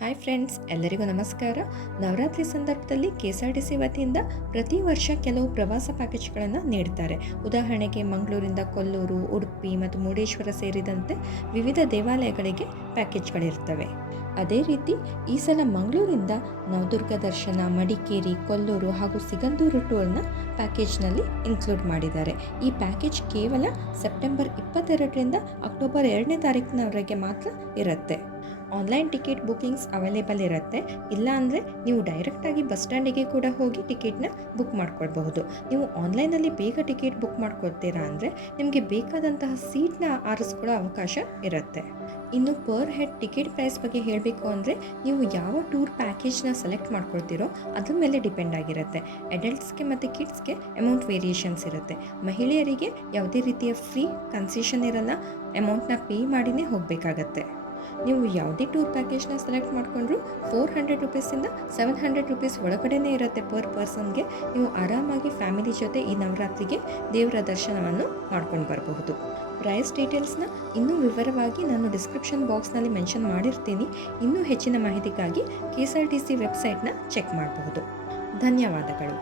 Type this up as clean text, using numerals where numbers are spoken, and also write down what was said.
Hi friends, ಎಲ್ಲರಿಗೂ ನಮಸ್ಕಾರ. ನವರಾತ್ರಿ ಸಂದರ್ಭದಲ್ಲಿ KSRTC ವತಿಯಿಂದ ಪ್ರತಿ ವರ್ಷ ಕೆಲವು ಪ್ರವಾಸ ಪ್ಯಾಕೇಜ್ಗಳನ್ನು ನೀಡ್ತಾರೆ. ಉದಾಹರಣೆಗೆ ಮಂಗಳೂರಿಂದ ಕೊಲ್ಲೂರು, ಉಡುಪಿ ಮತ್ತು ಮುರುಡೇಶ್ವರ ಸೇರಿದಂತೆ ವಿವಿಧ ದೇವಾಲಯಗಳಿಗೆ ಪ್ಯಾಕೇಜ್ಗಳಿರ್ತವೆ. ಅದೇ ರೀತಿ ಈ ಸಲ ಮಂಗಳೂರಿಂದ ನವದುರ್ಗ ದರ್ಶನ, ಮಡಿಕೇರಿ, ಕೊಲ್ಲೂರು ಹಾಗೂ ಸಿಗಂದೂರು ಟೂರ್ನ ಪ್ಯಾಕೇಜ್ನಲ್ಲಿ ಇನ್ಕ್ಲೂಡ್ ಮಾಡಿದ್ದಾರೆ. ಈ ಪ್ಯಾಕೇಜ್ ಕೇವಲ ಸೆಪ್ಟೆಂಬರ್ 22ರಿಂದ ಅಕ್ಟೋಬರ್ 2ನೇ ತಾರೀಕಿನವರೆಗೆ ಮಾತ್ರ ಇರುತ್ತೆ. ಆನ್ಲೈನ್ ಟಿಕೆಟ್ ಬುಕ್ಕಿಂಗ್ಸ್ ಅವೈಲೇಬಲ್ ಇರುತ್ತೆ. ಇಲ್ಲಾಂದರೆ ನೀವು ಡೈರೆಕ್ಟಾಗಿ ಬಸ್ ಸ್ಟ್ಯಾಂಡಿಗೆ ಕೂಡ ಹೋಗಿ ಟಿಕೆಟ್ನ ಬುಕ್ ಮಾಡ್ಕೊಳ್ಬಹುದು. ನೀವು ಆನ್ಲೈನಲ್ಲಿ ಬೇಗ ಟಿಕೆಟ್ ಬುಕ್ ಮಾಡ್ಕೊಳ್ತೀರಾ ಅಂದರೆ ನಿಮಗೆ ಬೇಕಾದಂತಹ ಸೀಟ್ನ ಆರಿಸ್ಕೊಳ್ಳೋ ಅವಕಾಶ ಇರುತ್ತೆ. ಇನ್ನು ಪರ್ ಹೆಡ್ ಟಿಕೆಟ್ ಪ್ರೈಸ್ ಬಗ್ಗೆ ಹೇಳಬೇಕು ಅಂದರೆ ನೀವು ಯಾವ ಟೂರ್ ಪ್ಯಾಕೇಜ್ನ ಸೆಲೆಕ್ಟ್ ಮಾಡ್ಕೊಳ್ತೀರೋ ಅದ್ರ ಮೇಲೆ ಡಿಪೆಂಡ್ ಆಗಿರುತ್ತೆ. ಅಡಲ್ಟ್ಸ್ಗೆ ಮತ್ತು ಕಿಡ್ಸ್ಗೆ ಅಮೌಂಟ್ ವೇರಿಯೇಷನ್ಸ್ ಇರುತ್ತೆ. ಮಹಿಳೆಯರಿಗೆ ಯಾವುದೇ ರೀತಿಯ ಫ್ರೀ ಕನ್ಸೆಷನ್ ಇರಲ್ಲ, ಅಮೌಂಟ್ನ ಪೇ ಮಾಡಿನೇ ಹೋಗಬೇಕಾಗತ್ತೆ. ನೀವು ಯಾವುದೇ ಟೂರ್ ಪ್ಯಾಕೇಜ್ನ ಸೆಲೆಕ್ಟ್ ಮಾಡಿಕೊಂಡ್ರು ₹400 ₹700 ಒಳಗಡೆನೇ ಇರುತ್ತೆ ಪರ್ ಪರ್ಸನ್ಗೆ. ನೀವು ಆರಾಮಾಗಿ ಫ್ಯಾಮಿಲಿ ಜೊತೆ ಈ ನವರಾತ್ರಿಗೆ ದೇವರ ದರ್ಶನವನ್ನು ಮಾಡ್ಕೊಂಡು ಬರಬಹುದು. ಪ್ರೈಸ್ ಡೀಟೇಲ್ಸ್ನ ಇನ್ನೂ ವಿವರವಾಗಿ ನಾನು ಡಿಸ್ಕ್ರಿಪ್ಷನ್ ಬಾಕ್ಸ್ನಲ್ಲಿ ಮೆನ್ಷನ್ ಮಾಡಿರ್ತೀನಿ. ಇನ್ನೂ ಹೆಚ್ಚಿನ ಮಾಹಿತಿಗಾಗಿ KSRTC ವೆಬ್ಸೈಟ್ನ ಚೆಕ್ ಮಾಡಬಹುದು. ಧನ್ಯವಾದಗಳು.